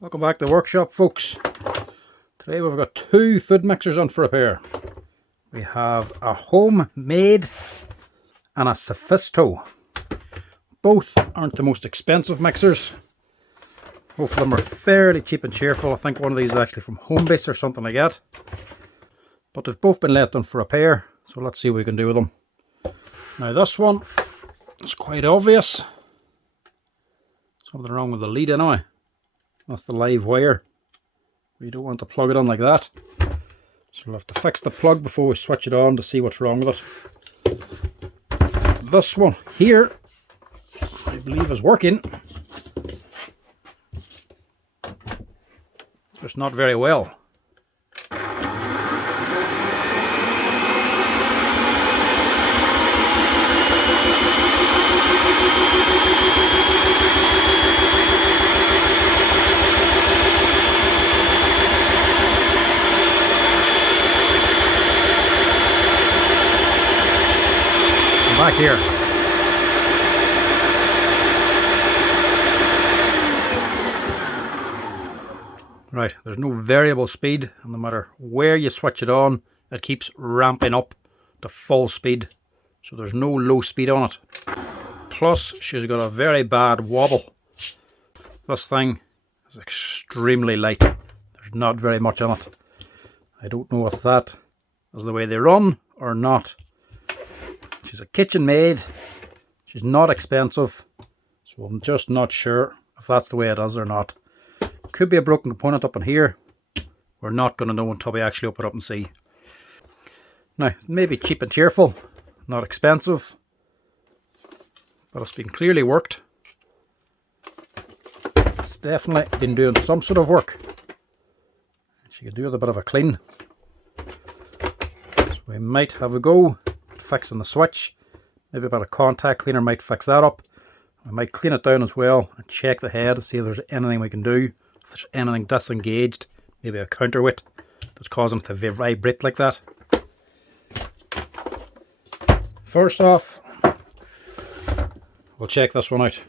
Welcome back to the workshop, folks. Today we've got two food mixers on for repair. We have a Homemaid and a Savisto. Both aren't the most expensive mixers. Both of them are fairly cheap and cheerful. I think one of these is actually from Homebase or something like that. But they've both been let on for repair, so let's see what we can do with them. Now this one is quite obvious. Something wrong with the lead anyway. That's the live wire. We don't want to plug it on like that. So we'll have to fix the plug before we switch it on to see what's wrong with it. This one here, I believe is working. Just not very well. Back here. Right, there's no variable speed, and no matter where you switch it on, it keeps ramping up to full speed. So there's no low speed on it. Plus, she's got a very bad wobble. This thing is extremely light. There's not very much on it. I don't know if that is the way they run or not. She's a kitchen maid. She's not expensive, so I'm just not sure if that's the way it is or not. Could be a broken component up in here. We're not going to know until we actually open it up and see. Now, maybe cheap and cheerful, not expensive, but it's been clearly worked. It's definitely been doing some sort of work. She could do with a bit of a clean. So we might have a go fixing the switch. Maybe a bit of contact cleaner might fix that up. I might clean it down as well and check the head to see if there's anything we can do. If there's anything disengaged, maybe a counterweight that's causing it to vibrate like that. First off, we'll check this one out.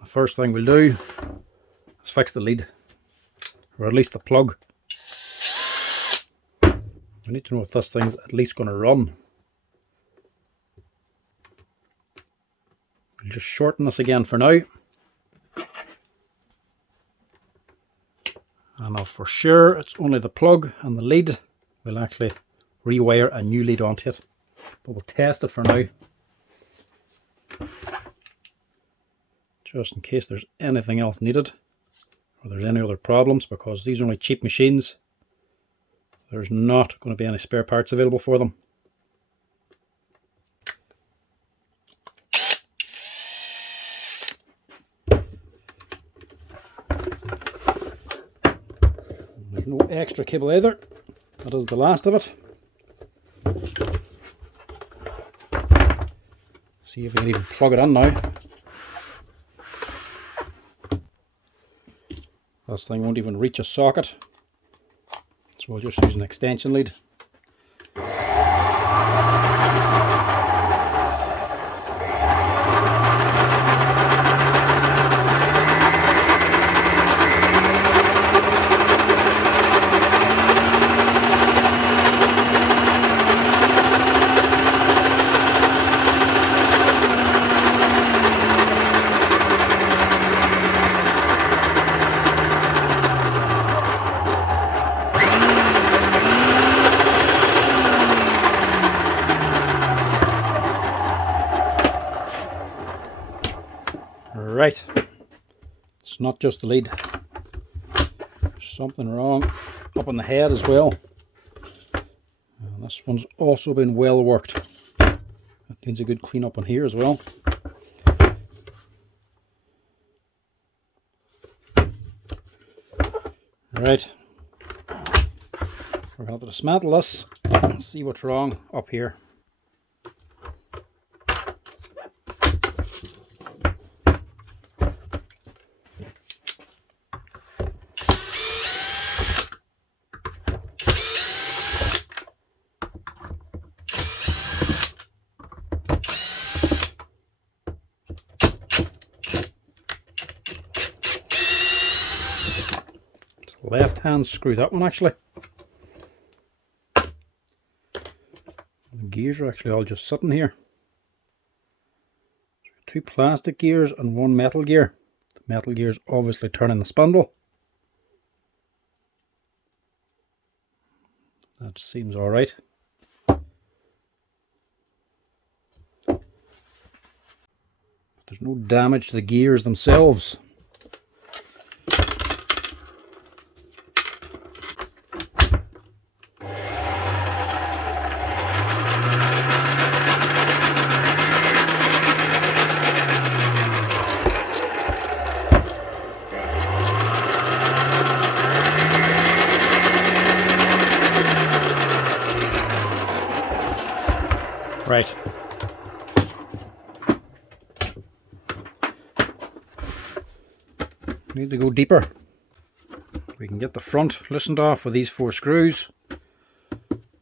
The first thing we'll do is fix the lead, or at least the plug. We need to know if this thing's at least going to run. We'll just shorten this again for now. And if for sure it's only the plug and the lead, we'll actually rewire a new lead onto it. But we'll test it for now. Just in case there's anything else needed, or there's any other problems, because these are only cheap machines. There's not going to be any spare parts available for them. There's no extra cable either. That is the last of it. See if we can even plug it in now. This thing won't even reach a socket. So we'll just use an extension lead. Right, it's not just the lead. There's something wrong up on the head as well. And this one's also been well worked. It needs a good clean up on here as well. Right, we're going to have to dismantle this and see what's wrong up here. left hand screw, that one actually. The gears are actually all just sitting here. 2 plastic gears and 1 metal gear. The metal gear is obviously turning the spindle. That seems alright. There's no damage to the gears themselves. Right. Need to go deeper. We can get the front loosened off with these 4 screws. But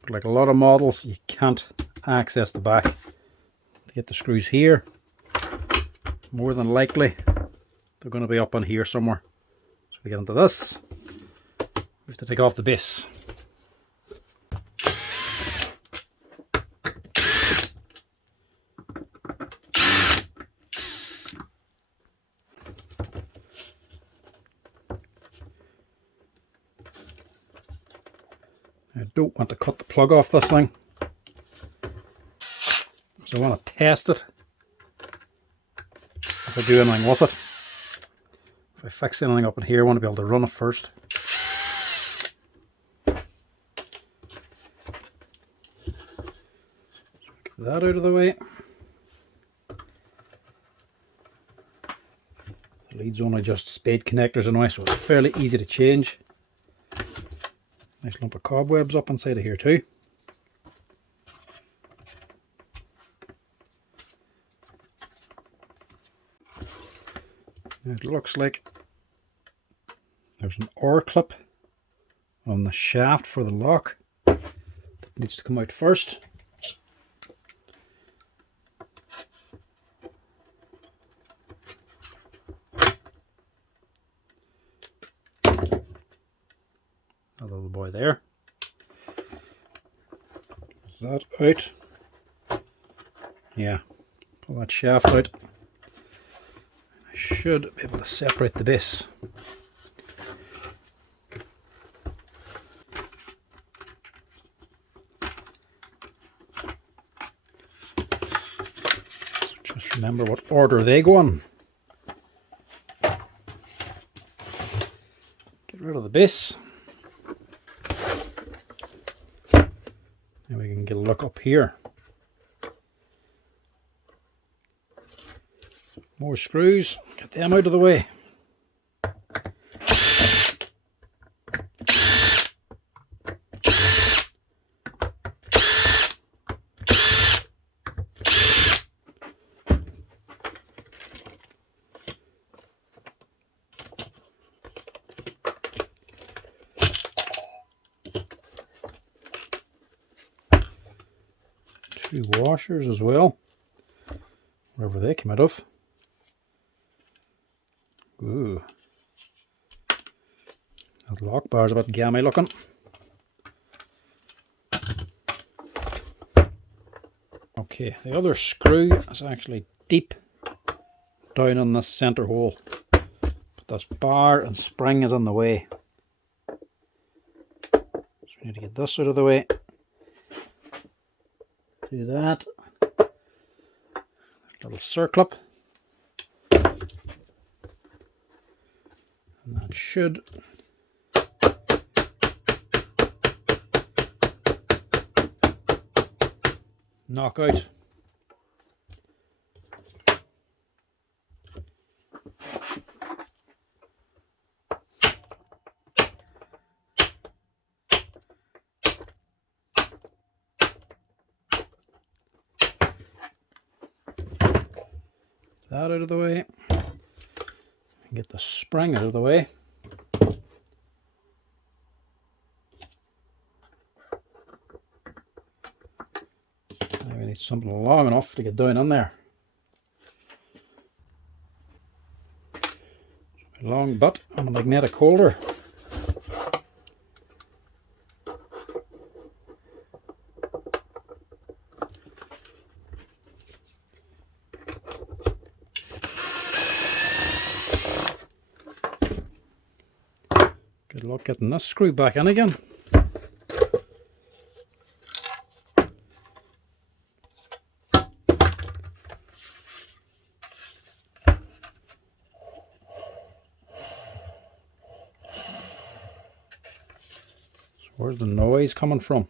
like a lot of models, you can't access the back. To get the screws here, more than likely they're going to be up on here somewhere. So we get into this, we have to take off the base. I don't want to cut the plug off this thing, so I want to test it if I do anything with it. If I fix anything up in here, I want to be able to run it first. So get that out of the way. The lead's only just spade connectors anyway, so it's fairly easy to change. Nice lump of cobwebs up inside of here too. It looks like there's an oar clip on the shaft for the lock that needs to come out first. A little boy there. Is that out? Yeah, pull that shaft out. I should be able to separate the base. So just remember what order they go in. Get rid of the base. Now we can get a look up here. More screws, get them out of the way. Two washers as well, wherever they came out of. Ooh, that lock bar's a bit gammy looking. Okay, the other screw is actually deep down in this center hole, but this bar and spring is in the way. So we need to get this out of the way. Do that. Little circlip. And that should knock out. That out of the way. Get the spring out of the way. Now we need something long enough to get down in there. A long butt and a magnetic holder. Good luck getting this screw back in again. So where's the noise coming from?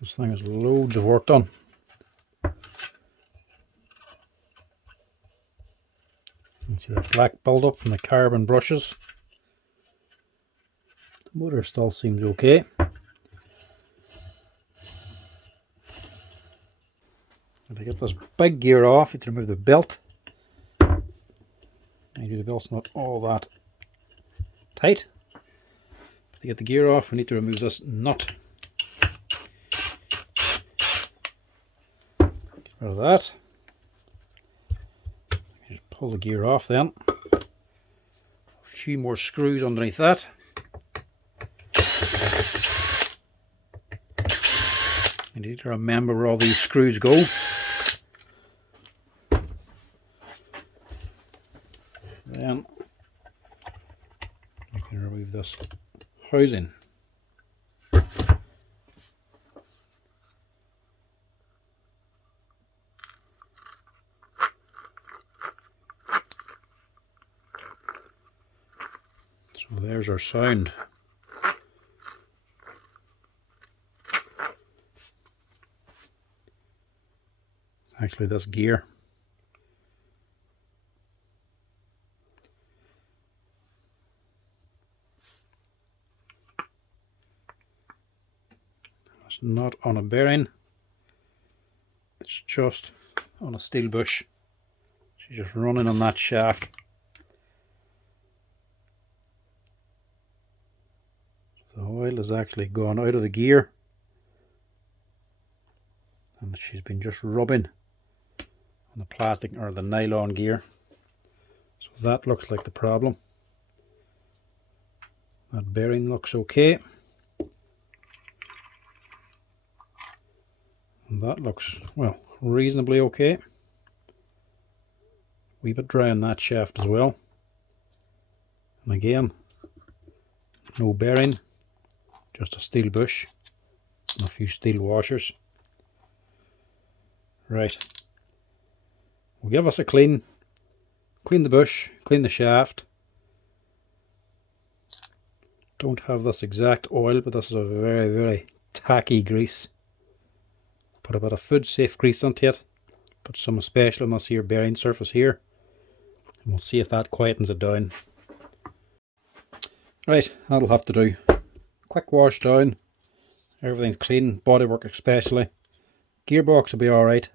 This thing has loads of work done. You see the black build-up from the carbon brushes. The motor still seems okay. If I get this big gear off, you have to remove the belt. Maybe the belt's not all that tight. To get the gear off, we need to remove this nut. Get rid of that. Just pull the gear off then. A few more screws underneath that. You need to remember where all these screws go. Then we can remove this housing. So there's our sound. It's actually this gear. It's not on a bearing, it's just on a steel bush. She's just running on that shaft. The oil has actually gone out of the gear and she's been just rubbing on the plastic or the nylon gear. So that looks like the problem. That bearing looks okay. And that looks, well, reasonably okay. Wee bit dry on that shaft as well. And again, no bearing, just a steel bush and a few steel washers. Right, we'll give us a clean the bush, clean the shaft. Don't have this exact oil, but this is a very tacky grease. Put a bit of food safe grease onto it. Put some especially on this here bearing surface here. And we'll see if that quietens it down. Right, that'll have to do. Quick wash down. Everything's clean, bodywork especially. Gearbox will be alright.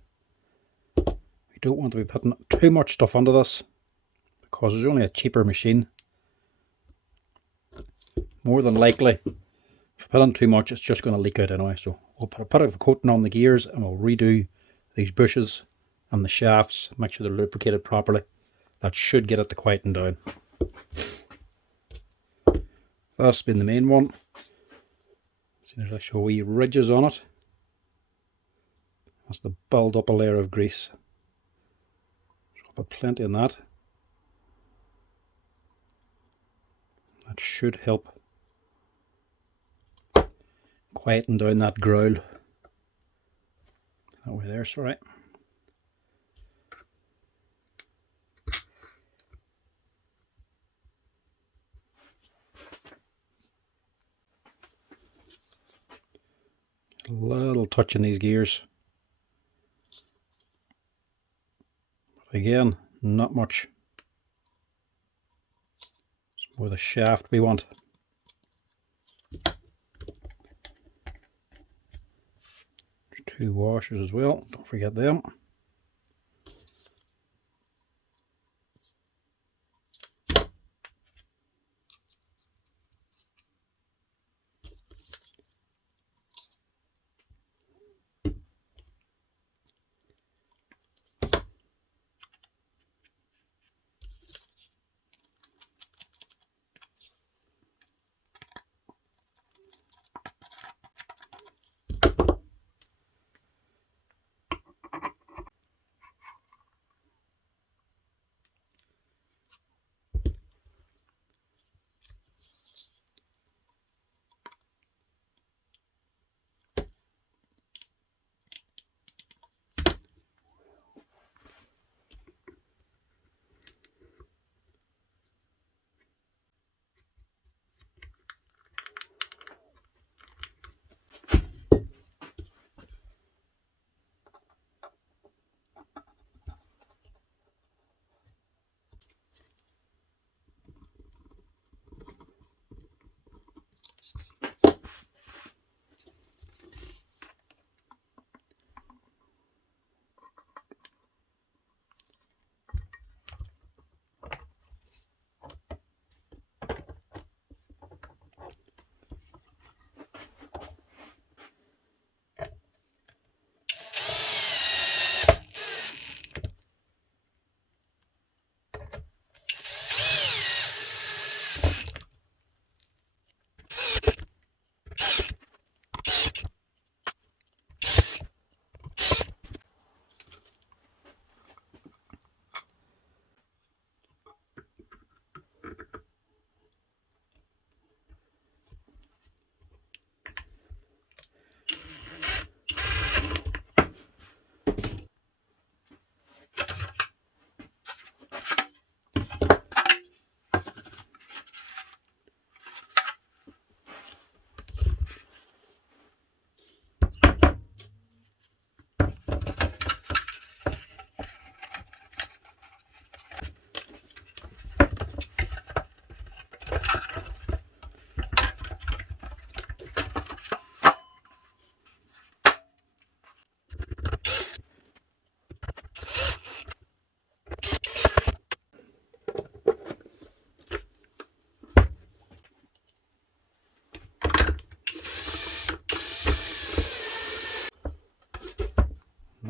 We don't want to be putting too much stuff onto this because it's only a cheaper machine. More than likely, if I put on too much, it's just going to leak out anyway. So we'll put a bit of a coating on the gears and we'll redo these bushes and the shafts, make sure they're lubricated properly. That should get it to quieten down. That's been the main one. See, there's actually wee ridges on it. That's to build up a layer of grease. So I'll put plenty in that. That should help quieten down that growl. That way there, sorry. A little touch in these gears. But again, not much. It's more the shaft we want. Two washers as well, don't forget them.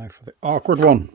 Now for the awkward one.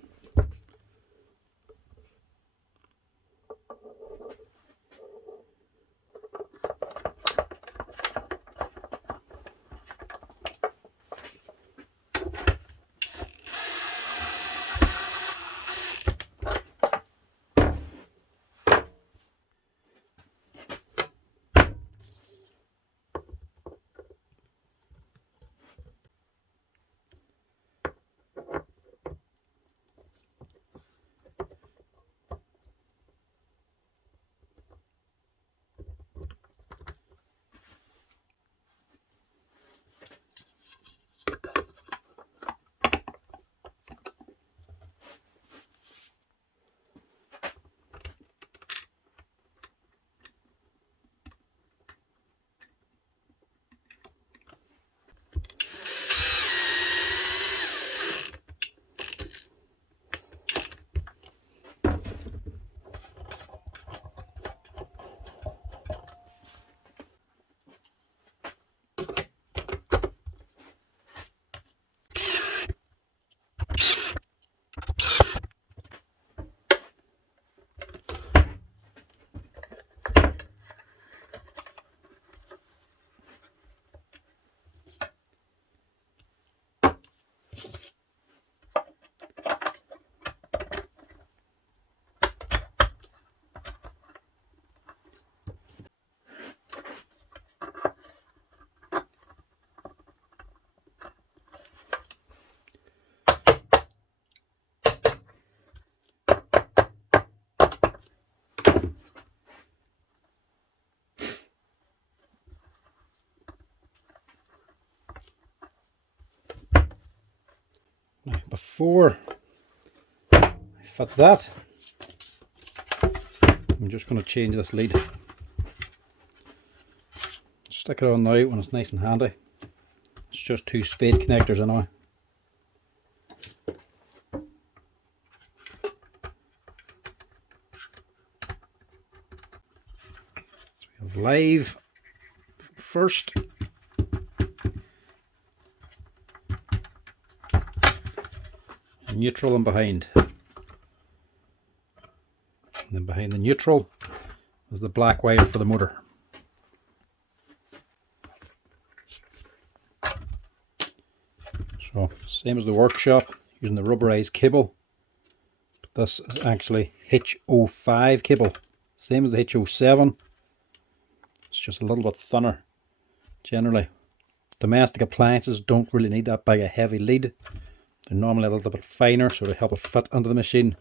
Now, before I fit that, I'm just going to change this lead. Stick it on now when it's nice and handy. It's just two spade connectors anyway. So we have live first. Neutral and behind. And then behind the neutral is the black wire for the motor. So same as the workshop, using the rubberized cable, but this is actually H05 cable, same as the H07. It's just a little bit thinner. Generally domestic appliances don't really need that big a heavy lead. They're normally a little bit finer, so to help it fit under the machine,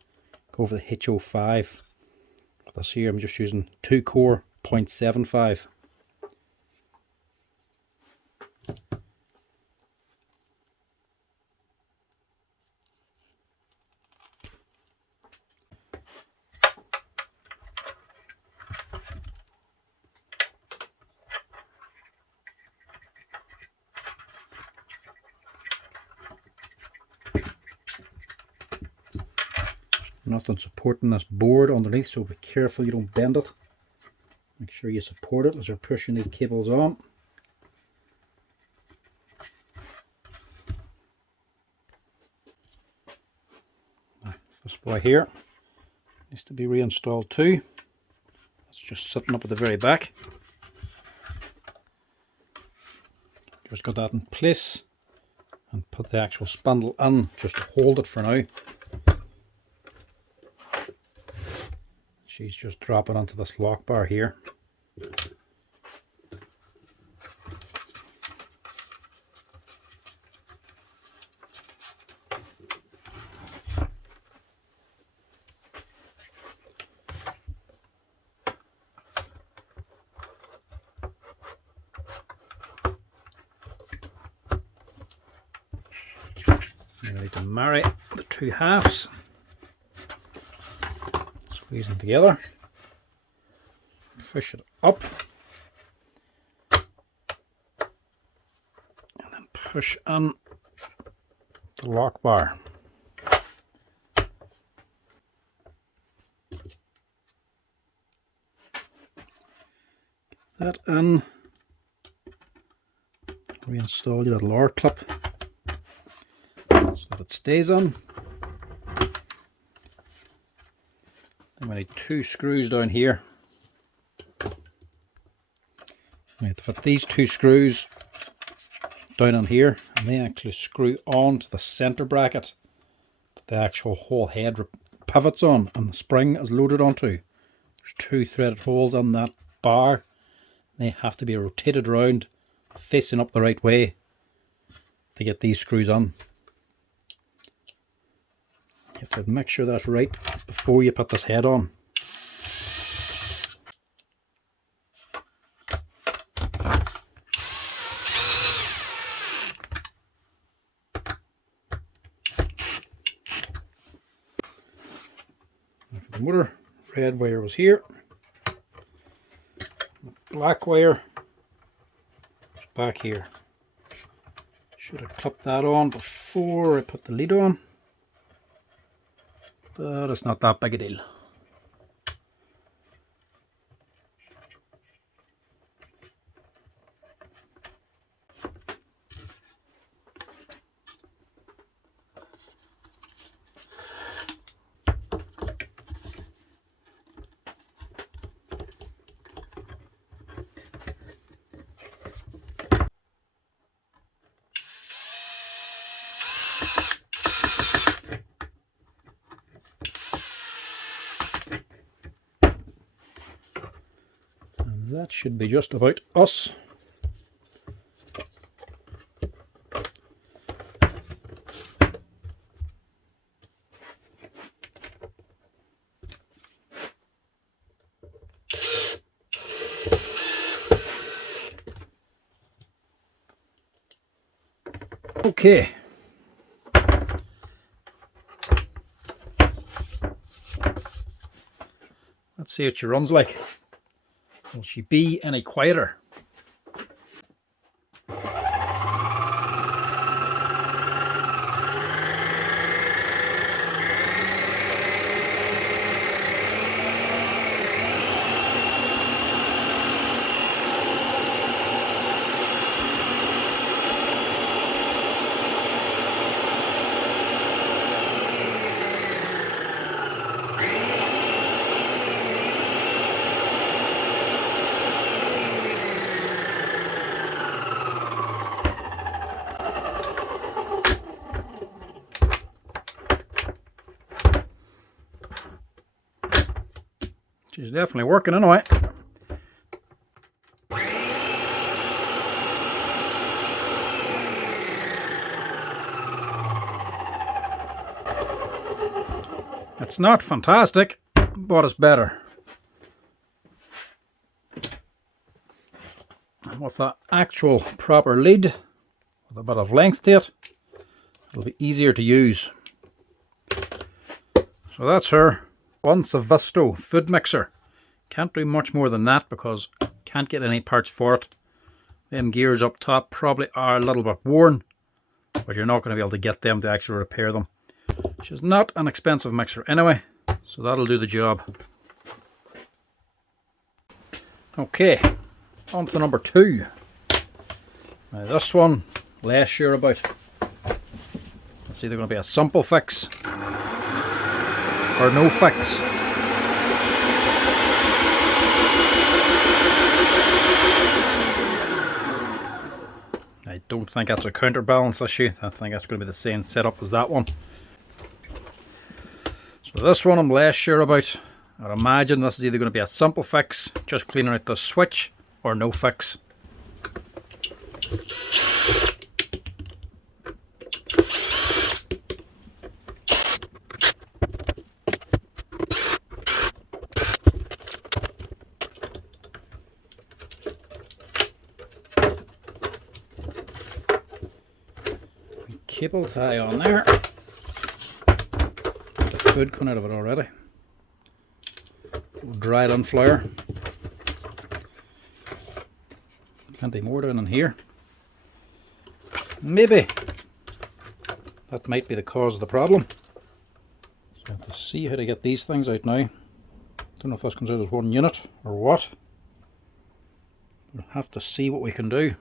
go for the H05. But this here I'm just using 2 core 0.75. Nothing supporting this board underneath, so be careful you don't bend it. Make sure you support it as you're pushing these cables on. This boy here needs to be reinstalled too. It's just sitting up at the very back. Just got that in place and put the actual spindle in just to hold it for now. She's just dropping onto this lock bar here. You need to marry the two halves. Squeeze them together, push it up, and then push on the lock bar. That in, reinstall your little R clip so that that it stays on. Then we need 2 screws down here. We have to fit these 2 screws down on here, and they actually screw onto the center bracket that the actual whole head pivots on and the spring is loaded onto. There's 2 threaded holes on that bar. They have to be rotated around, facing up the right way to get these screws on. You have to make sure that's right before you put this head on. For the motor, red wire was here. Black wire is back here. Should have clipped that on before I put the lead on, but it's not that big a deal. That should be just about us. Okay. Let's see what she runs like. Will she be any quieter? She's definitely working anyway. It's not fantastic, but it's better. And with the actual proper lead, with a bit of length to it, it'll be easier to use. So that's her Savisto food mixer. Can't do much more than that because can't get any parts for it. Them gears up top probably are a little bit worn, but you're not going to be able to get them to actually repair them. She's not an expensive mixer anyway, so that'll do the job. Okay, on to number 2. Now this one, less sure about. It's either going to be a simple fix or no fix. I don't think that's a counterbalance issue. I think that's going to be the same setup as that one. So this one I'm less sure about. I'd imagine this is either going to be a simple fix, just cleaning out the switch, or no fix. Cable tie on there. The food coming out of it already. Dried on flour. Plenty more down in here. Maybe that might be the cause of the problem. So I have to see how to get these things out now. Don't know if this comes out as one unit or what. We'll have to see what we can do.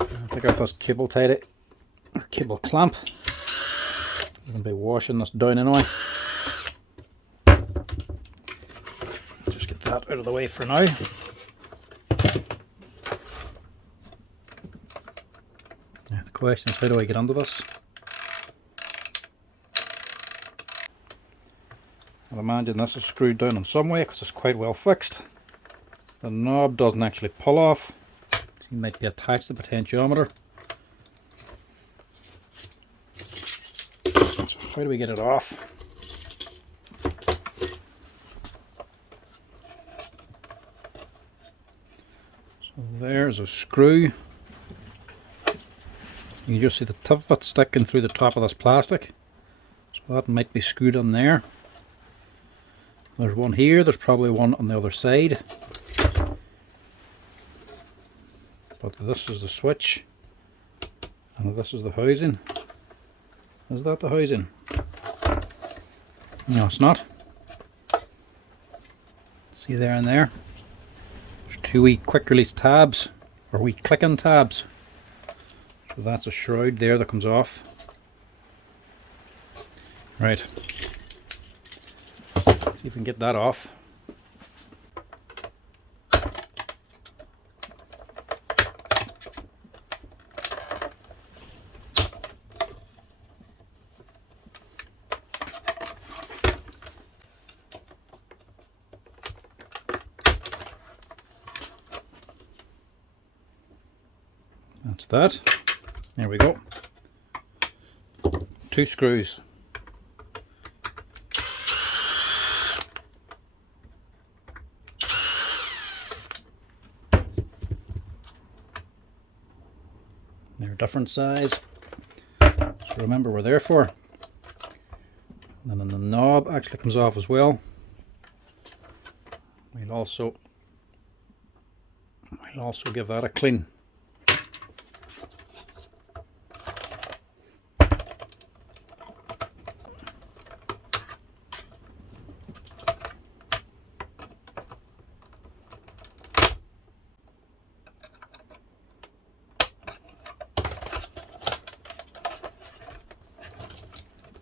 I think I've just cable tied it our cable clamp. I'm going to be washing this down anyway. Just get that out of the way for now. Yeah, the question is, how do I get under this? I'd imagine this is screwed down in some way because it's quite well fixed. The knob doesn't actually pull off. So you might be attached to the potentiometer. So how do we get it off? So there's a screw. You can just see the tip of it sticking through the top of this plastic. So that might be screwed on there. There's one here, there's probably one on the other side. But this is the switch. And this is the housing. Is that the housing? No, it's not. See there and there? There's two wee quick release tabs, or wee clicking tabs. So that's a shroud there that comes off. Right. Let's see if we can get that off. That's that. There we go. 2 screws. They're a different size. So remember, we're there for. And then the knob actually comes off as well. We'll also give that a clean.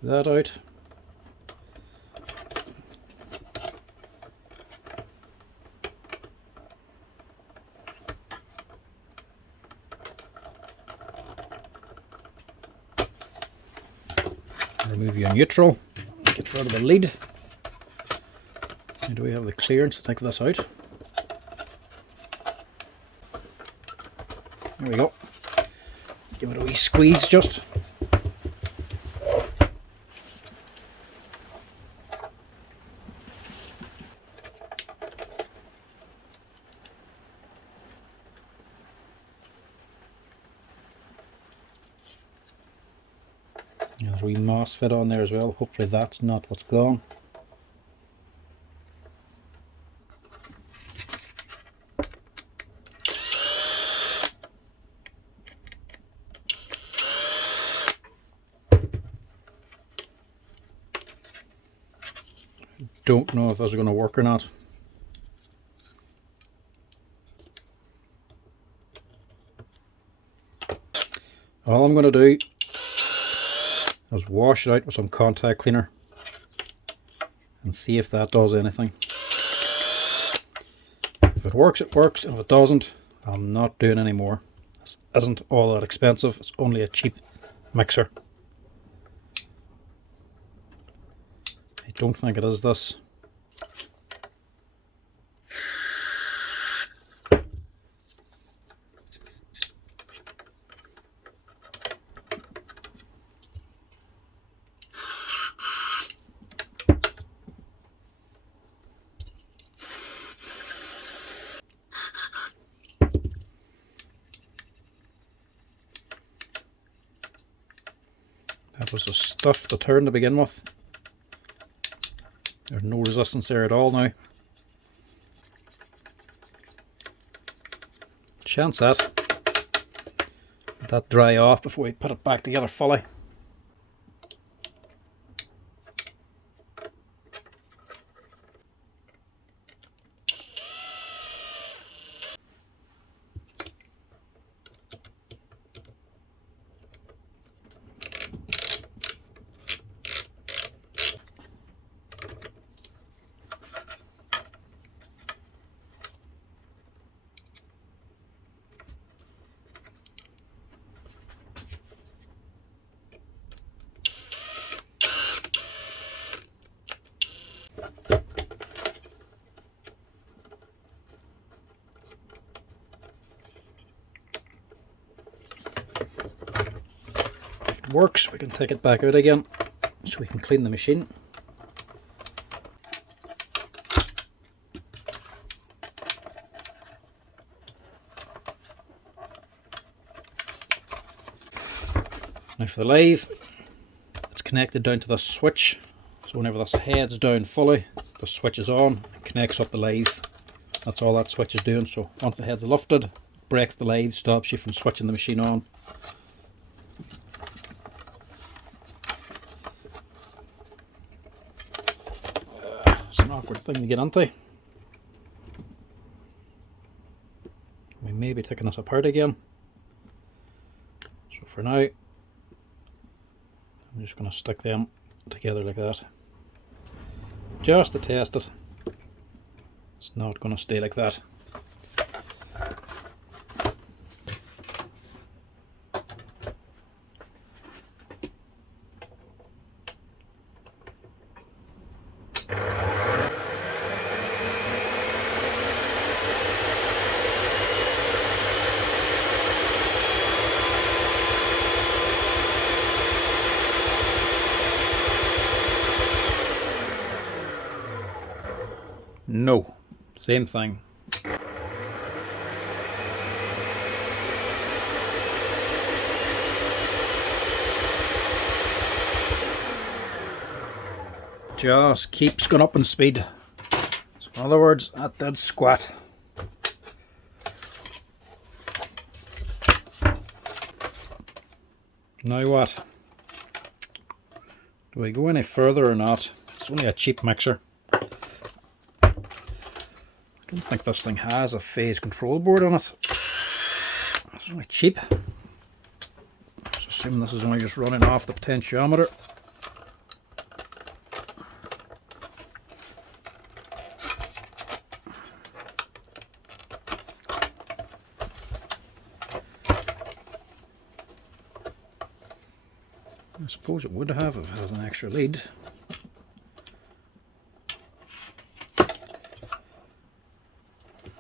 That out. Remove your neutral, get rid of the lead. And do we have the clearance to take this out? There we go. Give it a wee squeeze just. There's a wee MOSFET on there as well. Hopefully that's not what's gone. Don't know if this is going to work or not. All I'm going to do is wash it out with some contact cleaner and see if that does anything. If it works, it works, and if it doesn't, I'm not doing any more. This isn't all that expensive, it's only a cheap mixer. I don't think it is this. That was the stuff to turn to begin with. There's no resistance there at all now. Chance that. Let that dry off before we put it back together fully. works, we can take it back out again so we can clean the machine. Now for the lathe, it's connected down to the switch, so whenever this heads down fully, the switch is on, it connects up the lathe. That's all that switch is doing. So once the head's lifted, it breaks the lathe, stops you from switching the machine on. It's an awkward thing to get into. We may be taking this apart again. So for now, I'm just going to stick them together like that, just to test it. It's not going to stay like that. No, same thing. Just keeps going up in speed. So in other words, that dead squat. Now what? Do we go any further or not? It's only a cheap mixer. I don't think this thing has a phase control board on it. It's only cheap. Let's assume this is only just running off the potentiometer. I suppose it would have if it has an extra lead.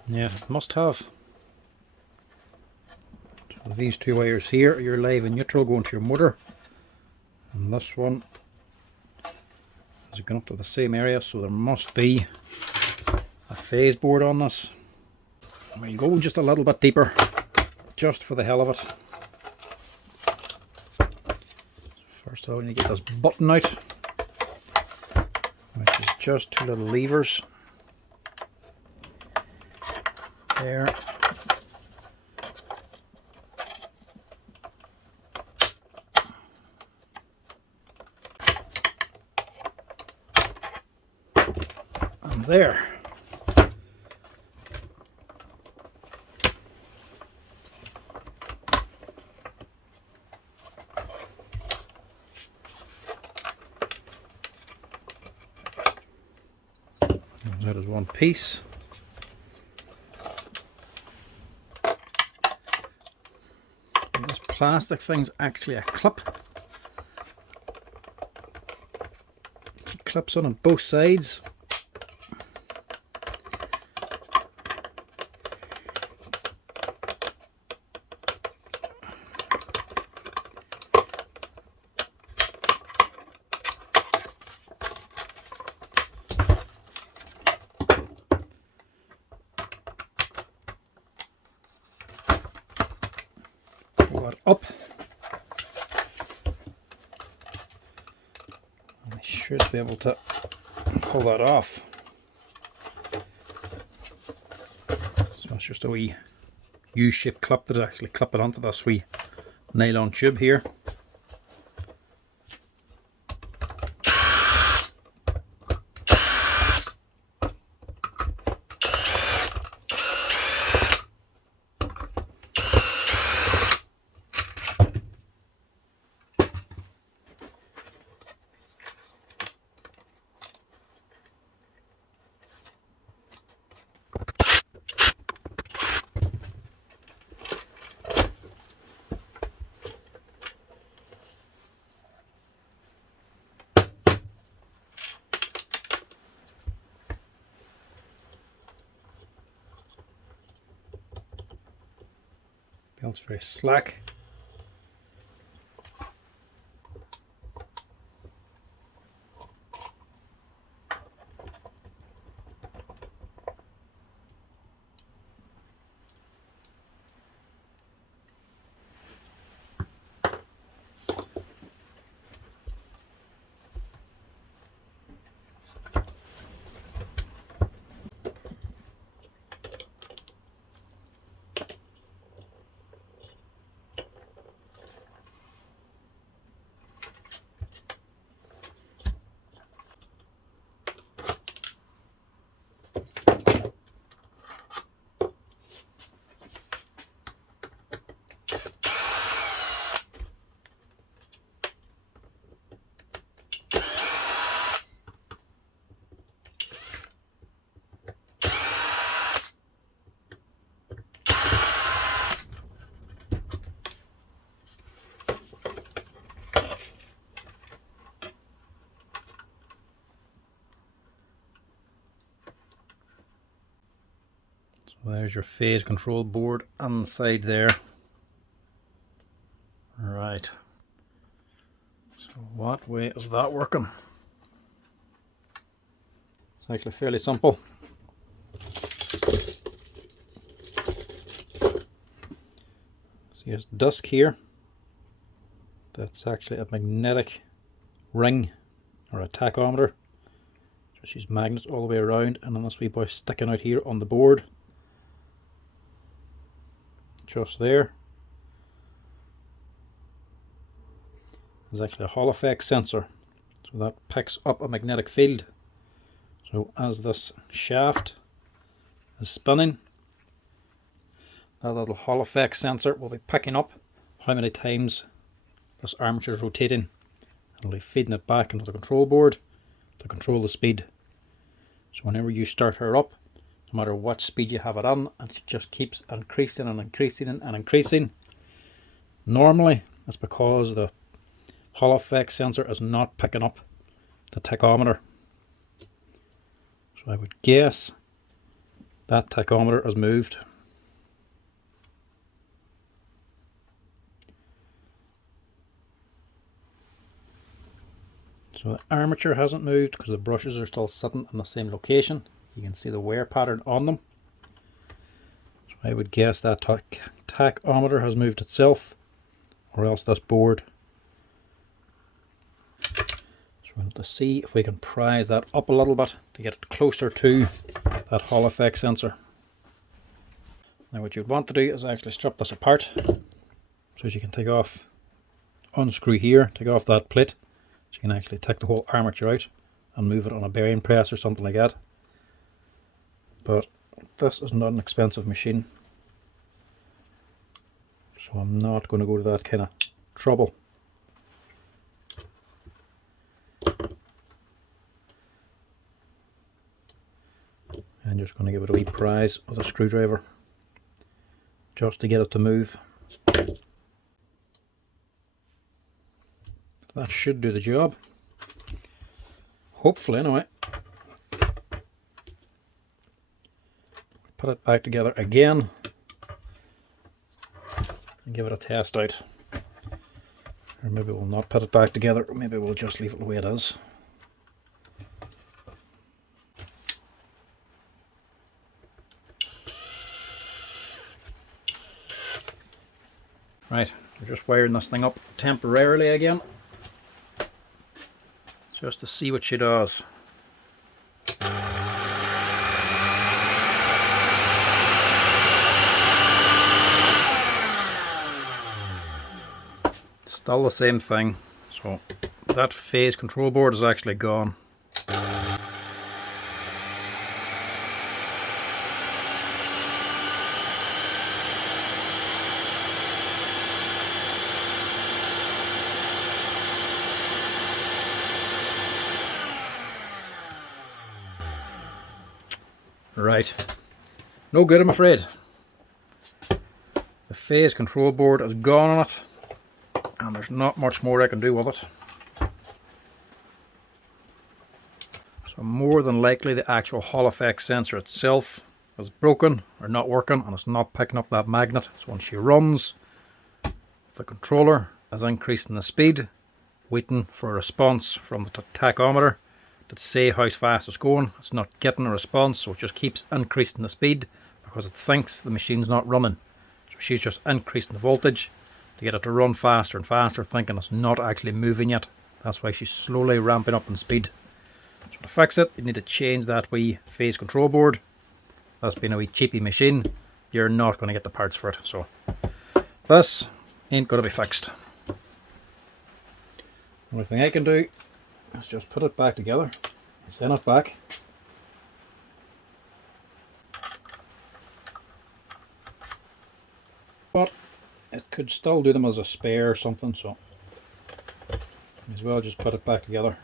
Yeah, it must have. So these two wires here are your live and neutral going to your motor, and this one is going up to the same area, so there must be a phase board on this. We'll go just a little bit deeper, just for the hell of it. First of all, we need to get this button out, which is just two little levers. There. And there. That is one piece. And this plastic thing's actually a clip. It clips on both sides. Pull that up. I should be able to pull that off. So it's just a wee U-shaped clip that actually clip it onto this wee nylon tube here. Belt's very slack. there's your phase control board inside there. Right. So what way is that working? It's actually fairly simple. See this disc here? That's actually a magnetic ring or a tachometer. So she's magnets all the way around, and then this wee boy sticking out here on the board. Just there. There's actually a Hall effect sensor. So that picks up a magnetic field. So as this shaft is spinning, that little Hall effect sensor will be picking up how many times this armature is rotating. It'll be feeding it back into the control board to control the speed. So whenever you start her up, no matter what speed you have it on, it just keeps increasing and increasing and increasing. Normally, it's because the Hall effect sensor is not picking up the tachometer. So I would guess that tachometer has moved. So the armature hasn't moved because the brushes are still sitting in the same location. You can see the wear pattern on them. So I would guess that tachometer has moved itself, or else this board. So we'll have to see if we can prise that up a little bit to get it closer to that Hall effect sensor. Now what you'd want to do is actually strip this apart, so as you can take off, unscrew here, take off that plate, so you can actually take the whole armature out and move it on a bearing press or something like that. But this is not an expensive machine, so I'm not going to go to that kind of trouble. I'm just going to give it a wee prise with a screwdriver just to get it to move. That should do the job, hopefully anyway. Put it back together again and give it a test out. Or maybe we'll not put it back together, or maybe we'll just leave it the way it is. Right, we're just wiring this thing up temporarily again, just to see what she does. Still the same thing, so that phase control board is actually gone. Right, no good I'm afraid. The phase control board is gone on it, and there's not much more I can do with it. So more than likely the actual Hall effect sensor itself is broken or not working, and it's not picking up that magnet. So when she runs, the controller is increasing the speed, waiting for a response from the tachometer to say how fast it's going. It's not getting a response, so it just keeps increasing the speed because it thinks the machine's not running. So she's just increasing the voltage to get it to run faster and faster, thinking it's not actually moving yet. That's why she's slowly ramping up in speed. So to fix it, you need to change that wee phase control board. That's being a wee cheapy machine, you're not going to get the parts for it. So this ain't going to be fixed. The only thing I can do is just put it back together, send it back. But it could still do them as a spare or something, so may as well just put it back together.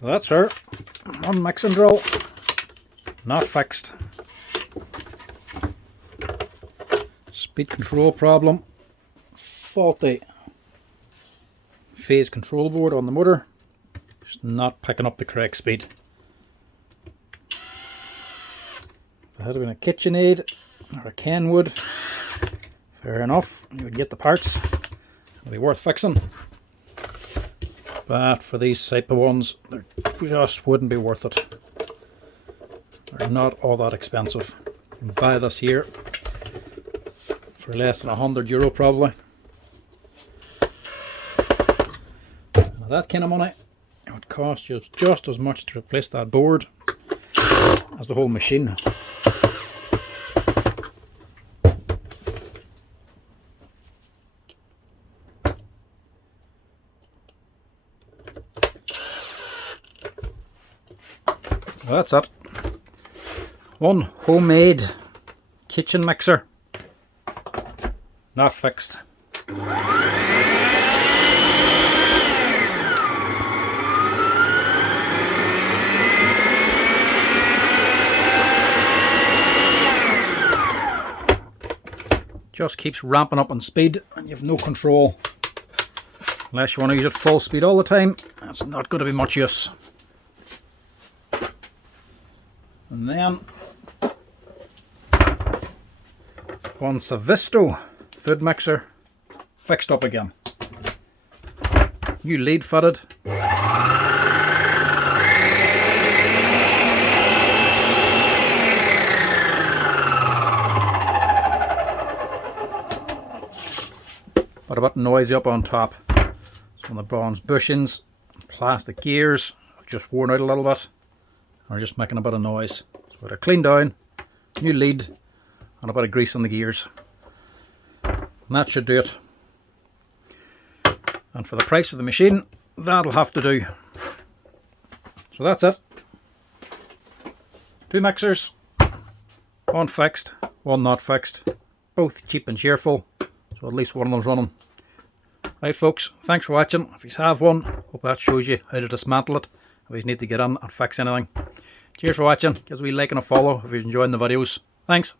So that's her. One mixing drill, not fixed. Speed control problem, faulty phase control board on the motor, just not picking up the correct speed. If it had been a KitchenAid or a Kenwood, fair enough, you would get the parts, it'll be worth fixing. But for these type of ones, they just wouldn't be worth it. They're not all that expensive. You can buy this here for less than €100 probably. Now that kind of money, it would cost you just as much to replace that board as the whole machine. Well, that's it. One homemade kitchen mixer, not fixed. Just keeps ramping up on speed and you have no control. Unless you want to use it full speed all the time, that's not going to be much use. And then one Savisto food mixer, fixed up again. New lead fitted. But a bit noisy up on top. Some of the bronze bushings, plastic gears have just worn out a little bit. Are just making a bit of noise. So they're cleaned down, new lead, and a bit of grease on the gears. And that should do it. And for the price of the machine, that'll have to do. So that's it. 2 mixers, one fixed, one not fixed. Both cheap and cheerful, so at least one of them's running. Right folks, thanks for watching. If you have one, hope that shows you how to dismantle it. If you need to get in and fix anything. Cheers for watching. Give us a wee like and a follow if you're enjoying the videos. Thanks.